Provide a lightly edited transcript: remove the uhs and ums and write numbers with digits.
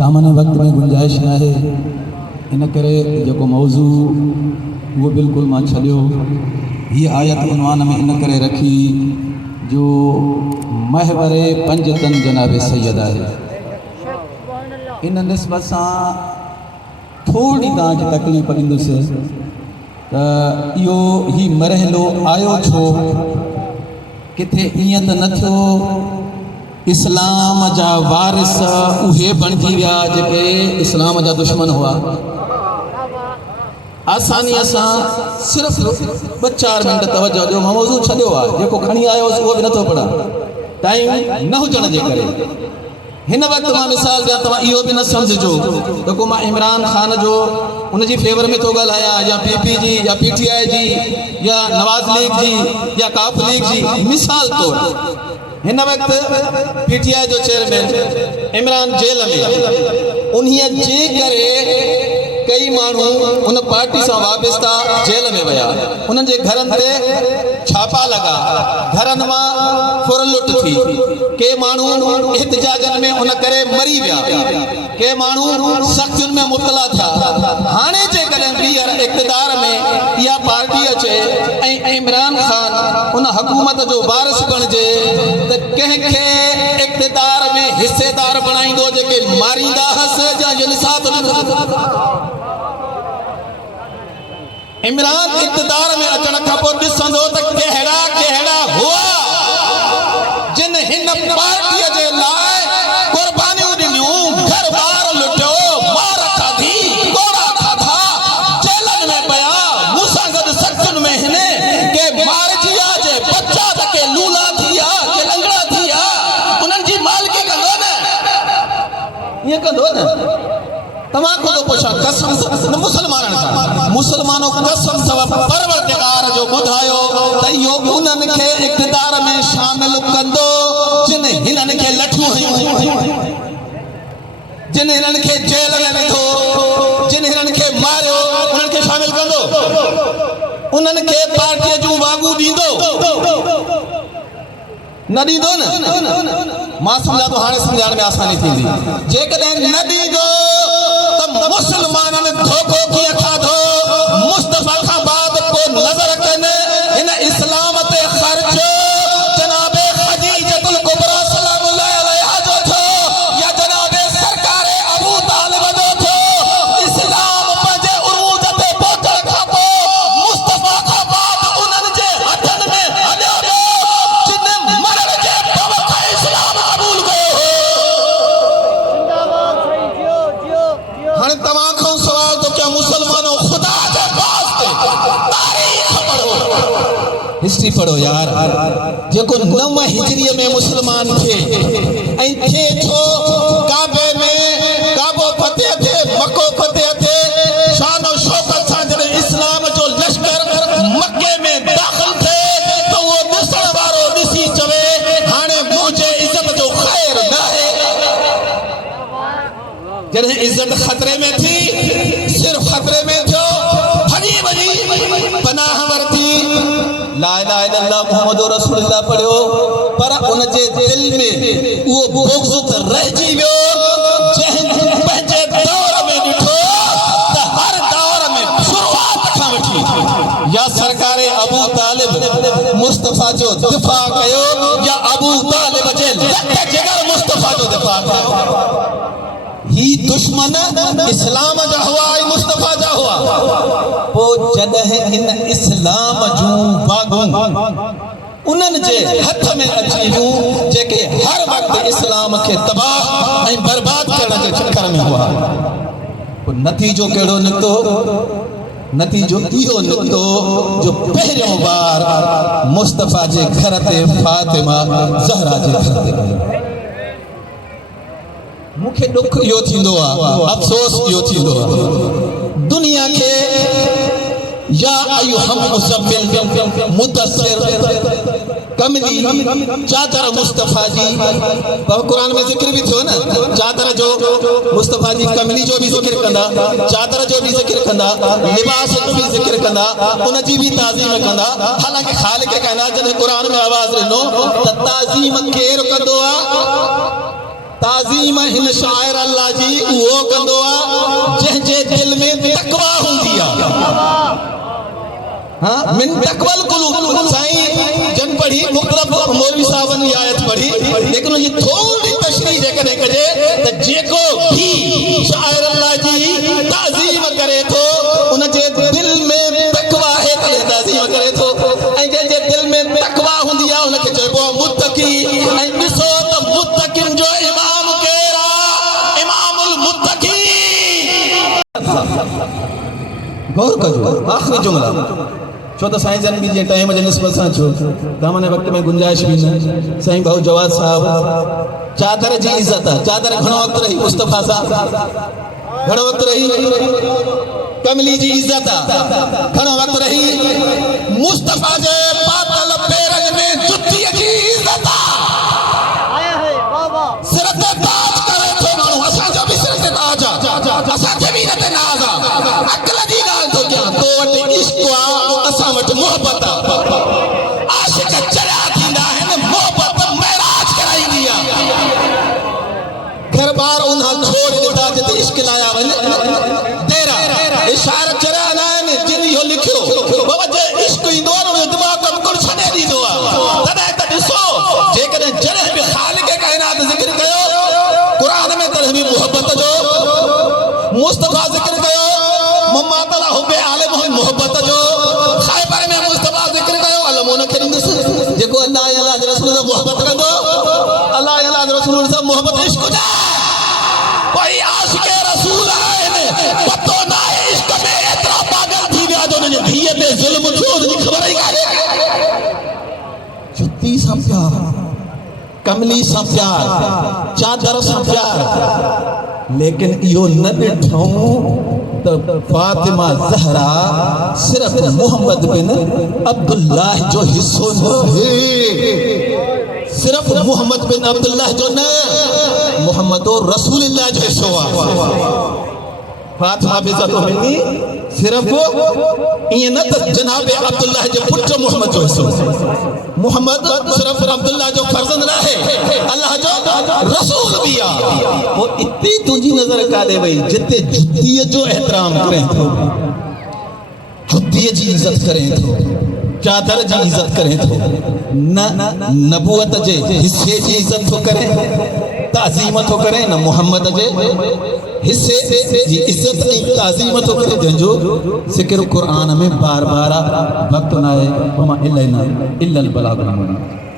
दामन वक्त में गुंजाइश ना है, इन करे जो मौजू वो बिल्कुल मां छो। ये आयत उन्वान में इन करे रखी जो महवरे पंजतन जनाब सैयद है। इन निस्बत से थोड़ी तक तकलीफ़ ॾींदुसि त इहो ही मरहलो आयो छो, किथे ईअं त न थियो इस्लाम जा वारिस उहे बणिजी विया जेके इस्लाम जा दुश्मन हुआ। आसानीअ सां सिर्फ़ु 2-4 मिंट तवजो ॾियो, मां मौज़ू छॾियो आहे, जेको खणी आयो उहो बि नथो पढ़ा, टाइम न हुजण जे करे। हिन वक़्तु मां मिसाल ॾियां, तव्हां इहो बि न सम्झिजो त को मां इमरान खान जो उन जी फेवर में थो ॻाल्हायां, या PP जी या PTI जी या नवाज़ लीग जी या काफ लीग जी। मिसाल तौर हिन वक़्तु PTI जो चेयरमैन इमरान जेल में, उन्हीअ जे करे कई माण्हू उन पार्टी से वाबस्ता जेल में वया, उन्हनि जे घरनि ते छापा लगा, घरनि मां फुर लुट थी, के माण्हू एहतजाजन में उन करे मरी विया, के माण्हू सख़्तियुनि में मुब्तला थिया। हाणे जेकॾहिं ॿीहर इक़्तिदार में इहा पार्टी अचे ऐं इमरान खान उन हुकूमत जो वारिस बणिजे त कंहिंखे इक़्तिदार में हिस्सेदार बणाईंदो जेके मारींदा हुअसि या इंसाफ़ ॾींदो। इमरान इक़्तिदार में अचण खां पोइ ॾिसंदो त कहिड़ा कहिड़ा हुआ जिन हिन पार्टीअ जे लाइ क़ुर्बानियूं ॾिनियूं, घर बार लुटियो, मार खाधी, कोड़ा खाधा, जेलनि में पिया, मूंसां गॾु सख़्तियुनि में हिन के मारिजी विया, जे बच्चा त के लूला थी विया, के लंगड़ा थी विया, उन्हनि जी मालिकी कंदो न, ईअं कंदो न। तव्हां खुद पुछा कसम मुसलमाननि सां, मुसलमानों कसम सबब परवरदिगार जो ॿुधायो त इहो उन्हनि खे इक़्तिदार में शामिल कंदो जिन हिननि खे लठियूं हयूं, जिन हिननि खे जेल में विधो, जिन हिननि खे मारियो, उन्हनि खे शामिल कंदो, उन्हनि खे पार्टीअ जूं वागूं ॾींदो न ॾींदो न। मां सम्झां थो हाणे सम्झाइण में आसानी थींदी। जेकॾहिं न ॾींदो त मुसलमाननि धोखो कीअं खाधो, मुस्तफ़ा खां बाद को नज़र कनि हिन इस्लाम ते ख़र्च जनाबे खदीजतुल कुबरा सलामुल्लाह अलैहा जो थियो या जनाबे सरकारे अबू तालिब जो थियो। इस्लाम पंहिंजे उरूज ते पहुचण खां पोइ मुस्तफ़ा खां बाद उन्हनि जे हथनि में हलियो वियो जिन मरण जे भव इस्लाम क़बूल कयो हो। हाणे तव्हां खां सवाल तो क्या मुसलमानों खुदा के वास्ते तारीख पढ़ो, हिस्ट्री पढ़ो यार, जेको 9 हिजरीअ में मुसलमान थे ऐं थे छो काबे में काबो फतेह थे, मक्को फतेह थे, शान और शौकत सां जॾहिं इस्लाम जो लश्कर मक्के में दाख़िल थे तो वो ॾिसण वारो ॾिसी चवे हाणे मुंहिंजे इज़त जो ख़ैर न आहे। जॾहिं इज़त खतरे में थी, सिर्फ खतरे में थियो, भॼी वञी पनाह वरती, ला इलाहा इल्लल्लाह मुहम्मदुर रसूलुल्लाह पढ़ियो, पर उन जे दिल में उहो बुग़्ज़ त रहिजी वियो जंहिं पंहिंजे दौर में ॾिठो त हर दौर में शुरूआत खां वठी या सरकारे अबू तालिब मुस्तफ़ा जो दिफ़ा कयो या अबू तालिब जे लख जिगर मुस्तफ़ा जो दिफ़ा कयो। ही दुश्मन इस्लाम जा हुआ, मुस्तफ़ा जा हुआ। पोइ जॾहिं हिन इस्लाम जूं बागूं उन्हनि जे हथ में अची वियूं जेके हर वक़्तु इस्लाम खे तबाह ऐं बर्बाद करण जे चक्कर में हुआ, पोइ नतीजो कहिड़ो निकितो? नतीजो इहो निकितो जो पहिरियों बार मुस्तफ़ा जे घर ते फातिमा ज़हरा जे घर ते वियो। मूंखे दुख इहो थींदो आहे, अफ़सोस इहो थींदो आहे, दुनिया के या अय्युहम मुज़म्मिल मुदस्सिर कमली चादर मुस्तफ़ा जी, कुरान में ज़िक्र भी थियो न, चादर जो मुस्तफ़ा जी कमली जो भी ज़िक्र कंदा, चादर जो भी ज़िक्र कंदा, लिबास जो भी ज़िक्र कंदा, उन जी भी ताज़ीम कंदा। हालांकि ख़ालिक़ कायनात जॾहिं कुरान में आवाज़ ॾिनो त ताज़ीम केरु कंदो आहे? ताज़ीम हिन शाइर अल्लाह जी उहो कंदो आहे जंहिंजे दिल में तक़वा हूंदी आहे। हाँ मिन तक़वल कुलूब साईं जन पढ़ी मुख़्तलिफ़ मौलवी साहबन की आयत पढ़ी लेकिन ये थोड़ी तशरीह जेकॾहिं कजे त जेको भी शाइर अल्लाह जी ताज़ीम करे थो उन जे दिल में तक़वा है तॾहिं ताज़ीम करे थो ऐं जंहिंजे दिल में तक़वा हूंदी आहे उनखे चइबो आहे मुत्तक़ी। ऐं ॾिसो त मुत्तक़िन जो इमाम केरु आहे? इमामुल मुत्तक़ीन। गौर कजो आख़िरी जुमला छो तो साईं जन भी जे टाइम जे निस्बत सां छो दामन वक्त में गुंजाइश भी न साईं भाऊ जवाद साहब चादर जी इज्जत आहे। चादर घणो वक्त रही मुस्तफ़ा साहब घणो वक्त रही कमली जी इज्जत आहे घणो वक्त रही मुस्तफ़ा जे पातल पेरन में जुत्ती जी इज्जत आहे। सिर ते ताज करे थो माण्हू असांजो भी सिर ते ताज आहे असांखे भी न ते नाज़ आहे। अक़ल जी ॻाल्हि थो कयां तो वटि इश्क़ आहे असां वटि मोहब्बत आहे। आशिक़ चढ़िया थींदा आहिनि मोहब्बत महराज कराईंदी आहे। घर बार उन्हा छोड़ ॾिठा जिते इश्क़ लाया वञे तेरा इशार चढ़िया न आहिनि जिन इहो लिखियो बाबा जे इश्क़ ईंदो आहे न उनजो दिमाग़ कमु करणु छॾे ॾींदो आहे। तॾहिं त ॾिसो जेकॾहिं जॾहिं बि ख़ालिक़ काइनात ज़िक्र कयो क़ुरान में तॾहिं बि मोहब्बत जो मुस्तफ़ा ज़िक्र कयो मुहम्मद अला हुबे आलिम मोहब्बत जो ख़ैबर में मुस्तफ़ा ज़िक्र कयो अलमोन खे ॾिसो जेको अल्लाह ऐं अल्लाह जे रसूल सां मोहब्बत कंदो अल्लाह ऐं अल्लाह जे रसूल सां मोहब्बत इश्क़ जा कोई आशिक़ रसूल आहिनि पतो न आहे इश्क़ में एतिरा पागल थी विया जो उनजी धीअ ते ज़ुल्म थियो उनजी ख़बर ई कान्हे। जुत्ती सां प्यार कमली सां प्यार चादर सां प्यार लेकिन इहो न ॾिठऊं त फातिमा ज़हरा सिर्फ़ मोहम्मद बिन अब्दुल्लाह जो हिस्सो न है। सिर्फ़ मोहम्मद बिन अब्दुल्लाह जो न मोहम्मद रसूलुल्लाह जो हिस्सो आहे। फातिमा बेज़त हुई सिर्फ़ ईअं न त जनाबे अब्दुल्लाह जे पुट मोहम्मद जो हिस्सो मोहम्मद सिर्फ़ अब्दुल्लाह जो फर्ज़ंद न आहे अल्लाह जो रसूल भी आहे। वो इतनी तुझी नज़र काॾे वई जिते जुत्तीअ जो एहतराम करें थो जुत्तीअ जी इज़त करें थो चादर जी इज़त करें थो न नबूअत जे हिस्से जी इज़त थो करे ताज़ीम थो करे न मोहम्मद जे हिस्से जी इज़त ऐं ताज़ीम थो करे जंहिंजो ज़िक्र क़ुरान में बार बार वक़्तु न आहे वमा इलैना इल्लल बलागुल मुबीन।